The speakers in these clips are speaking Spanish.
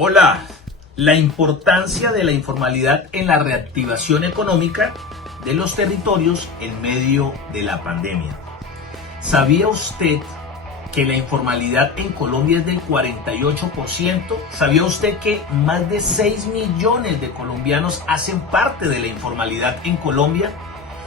Hola, la importancia de la informalidad en la reactivación económica de los territorios en medio de la pandemia. ¿Sabía usted que la informalidad en Colombia es del 48%? ¿Sabía usted que más de 6 millones de colombianos hacen parte de la informalidad en Colombia?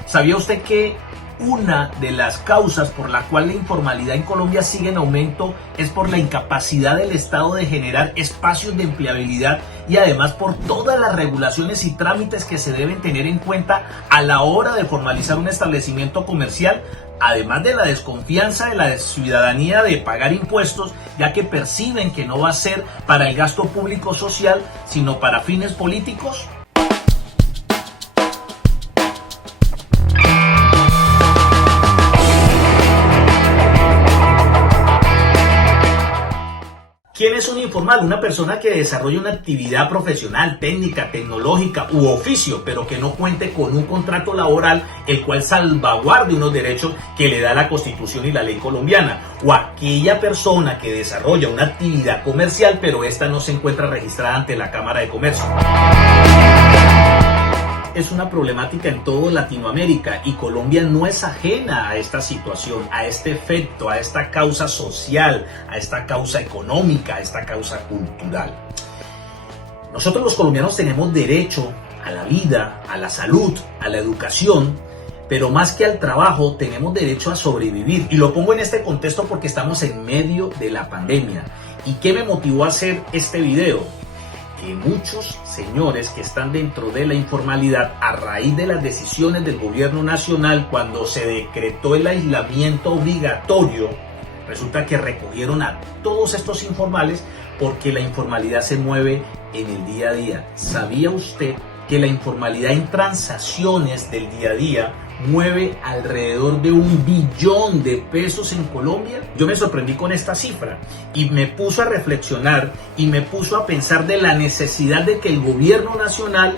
¿Sabía usted que una de las causas por la cual la informalidad en Colombia sigue en aumento es por la incapacidad del Estado de generar espacios de empleabilidad y además por todas las regulaciones y trámites que se deben tener en cuenta a la hora de formalizar un establecimiento comercial, además de la desconfianza de la ciudadanía de pagar impuestos, ya que perciben que no va a ser para el gasto público social, sino para fines políticos? ¿Quién es un informal? Una persona que desarrolla una actividad profesional, técnica, tecnológica u oficio, pero que no cuente con un contrato laboral el cual salvaguarde unos derechos que le da la Constitución y la ley colombiana. O aquella persona que desarrolla una actividad comercial, pero esta no se encuentra registrada ante la Cámara de Comercio. Es una problemática en toda Latinoamérica y Colombia no es ajena a esta situación, a este efecto, a esta causa social, a esta causa económica, a esta causa cultural. Nosotros los colombianos tenemos derecho a la vida, a la salud, a la educación, pero más que al trabajo tenemos derecho a sobrevivir. Y lo pongo en este contexto porque estamos en medio de la pandemia. ¿Y qué me motivó a hacer este video? Que muchos señores que están dentro de la informalidad a raíz de las decisiones del gobierno nacional cuando se decretó el aislamiento obligatorio, resulta que recogieron a todos estos informales porque la informalidad se mueve en el día a día. ¿Sabía usted que la informalidad en transacciones del día a día mueve alrededor de 1 billón de pesos en Colombia? Yo me sorprendí con esta cifra y me puso a reflexionar y me puso a pensar de la necesidad de que el gobierno nacional,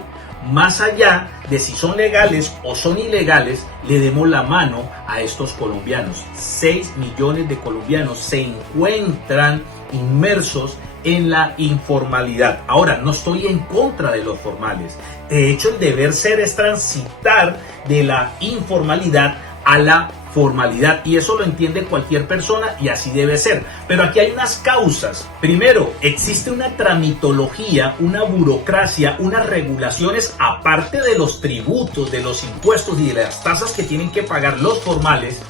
más allá de si son legales o son ilegales, le demos la mano a estos colombianos. 6 millones de colombianos se encuentran inmersos en la informalidad. Ahora, no estoy en contra de los formales. De hecho, el deber ser es transitar de la informalidad a la formalidad, y eso lo entiende cualquier persona y así debe ser. Pero aquí hay unas causas. Primero, existe una tramitología, una burocracia, unas regulaciones aparte de los tributos, de los impuestos y de las tasas que tienen que pagar los formales,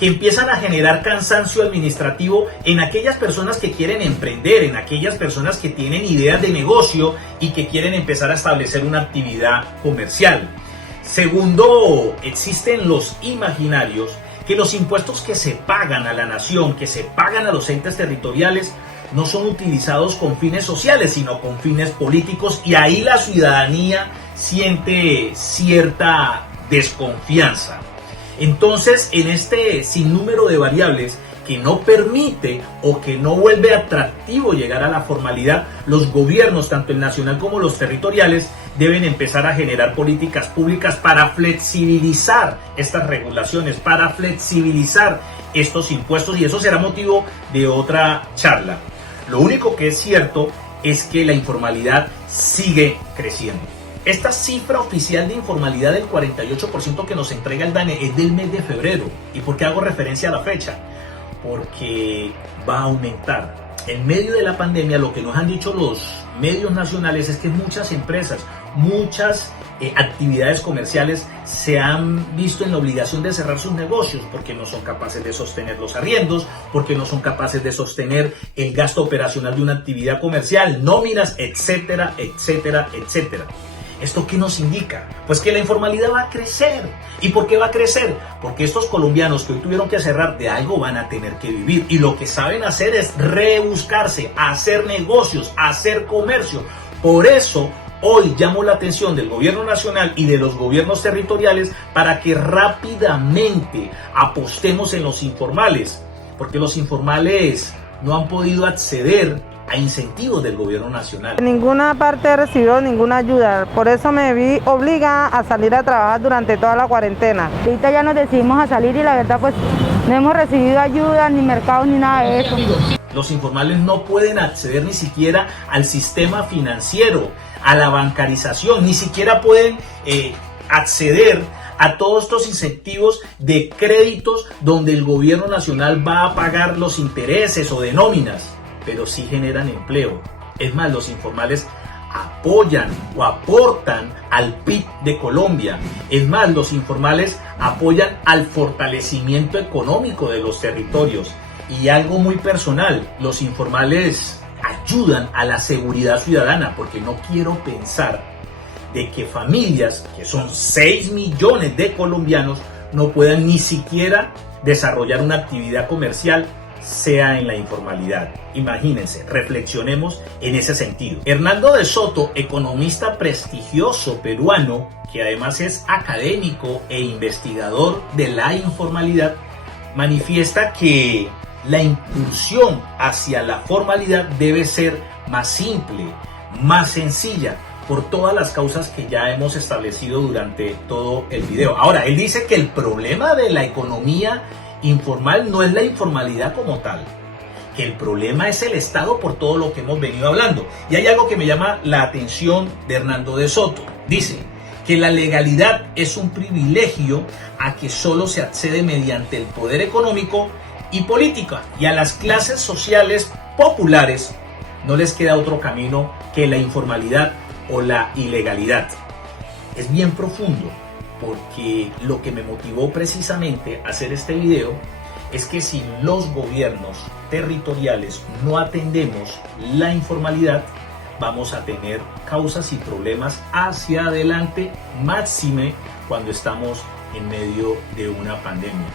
que empiezan a generar cansancio administrativo en aquellas personas que quieren emprender, en aquellas personas que tienen ideas de negocio y que quieren empezar a establecer una actividad comercial. Segundo, existen los imaginarios que los impuestos que se pagan a la nación, que se pagan a los entes territoriales, no son utilizados con fines sociales, sino con fines políticos, y ahí la ciudadanía siente cierta desconfianza. Entonces, en este sinnúmero de variables que no permite o que no vuelve atractivo llegar a la formalidad, los gobiernos, tanto el nacional como los territoriales, deben empezar a generar políticas públicas para flexibilizar estas regulaciones, para flexibilizar estos impuestos, y eso será motivo de otra charla. Lo único que es cierto es que la informalidad sigue creciendo. Esta cifra oficial de informalidad del 48% que nos entrega el DANE es del mes de febrero. ¿Y por qué hago referencia a la fecha? Porque va a aumentar. En medio de la pandemia, lo que nos han dicho los medios nacionales es que muchas empresas, muchas actividades comerciales se han visto en la obligación de cerrar sus negocios porque no son capaces de sostener los arriendos, porque no son capaces de sostener el gasto operacional de una actividad comercial, nóminas, etcétera, etcétera, etcétera. ¿Esto qué nos indica? Pues que la informalidad va a crecer. ¿Y por qué va a crecer? Porque estos colombianos que hoy tuvieron que cerrar, de algo van a tener que vivir. Y lo que saben hacer es rebuscarse, hacer negocios, hacer comercio. Por eso, hoy llamo la atención del gobierno nacional y de los gobiernos territoriales para que rápidamente apostemos en los informales. Porque los informales no han podido acceder a incentivos del gobierno nacional. En ninguna parte he recibido ninguna ayuda, por eso me vi obligada a salir a trabajar durante toda la cuarentena. Ahorita ya nos decidimos a salir y la verdad pues no hemos recibido ayuda, ni mercado, ni nada de eso. Los informales no pueden acceder ni siquiera al sistema financiero, a la bancarización, ni siquiera pueden acceder a todos estos incentivos de créditos donde el gobierno nacional va a pagar los intereses o de nóminas, pero sí generan empleo. Es más, los informales apoyan o aportan al PIB de Colombia. Es más, los informales apoyan al fortalecimiento económico de los territorios. Y algo muy personal, los informales ayudan a la seguridad ciudadana, porque no quiero pensar de que familias, que son 6 millones de colombianos, no puedan ni siquiera desarrollar una actividad comercial, sea en la informalidad. Imagínense, reflexionemos en ese sentido. Hernando de Soto, economista prestigioso peruano, que además es académico e investigador de la informalidad, manifiesta que la incursión hacia la formalidad debe ser más simple, más sencilla, por todas las causas que ya hemos establecido durante todo el video. Ahora, él dice que el problema de la economía informal no es la informalidad como tal, que el problema es el Estado por todo lo que hemos venido hablando. Y hay algo que me llama la atención de Hernando de Soto. Dice que la legalidad es un privilegio a que solo se accede mediante el poder económico y política, y a las clases sociales populares no les queda otro camino que la informalidad o la ilegalidad. Es bien profundo, porque lo que me motivó precisamente a hacer este video es que si los gobiernos territoriales no atendemos la informalidad, vamos a tener causas y problemas hacia adelante, máxime cuando estamos en medio de una pandemia.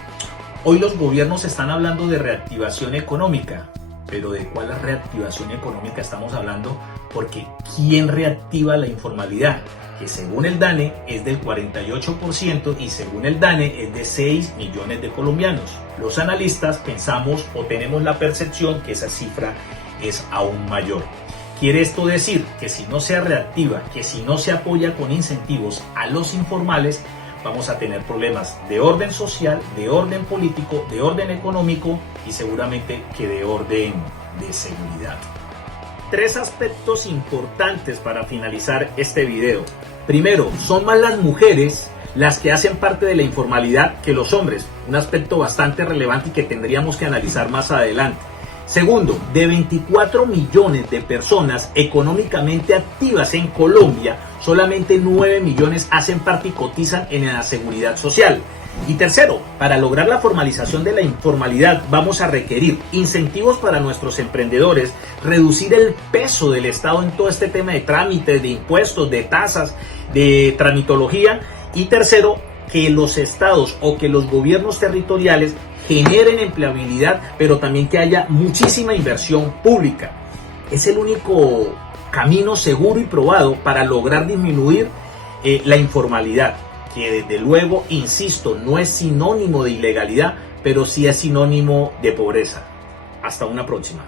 Hoy los gobiernos están hablando de reactivación económica, pero ¿de cuál reactivación económica estamos hablando? Porque ¿quién reactiva la informalidad? Que según el DANE es del 48% y según el DANE es de 6 millones de colombianos. Los analistas pensamos o tenemos la percepción que esa cifra es aún mayor. Quiere esto decir que si no se reactiva, que si no se apoya con incentivos a los informales, vamos a tener problemas de orden social, de orden político, de orden económico y seguramente que de orden de seguridad. 3 aspectos importantes para finalizar este video. Primero, son más las mujeres las que hacen parte de la informalidad que los hombres, un aspecto bastante relevante y que tendríamos que analizar más adelante. Segundo, de 24 millones de personas económicamente activas en Colombia, solamente 9 millones hacen parte y cotizan en la seguridad social. Y tercero, para lograr la formalización de la informalidad vamos a requerir incentivos para nuestros emprendedores, reducir el peso del Estado en todo este tema de trámites, de impuestos, de tasas, de tramitología. Y tercero, que los estados o que los gobiernos territoriales generen empleabilidad, pero también que haya muchísima inversión pública. Es el único camino seguro y probado para lograr disminuir la informalidad, que desde luego, insisto, no es sinónimo de ilegalidad, pero sí es sinónimo de pobreza. Hasta una próxima.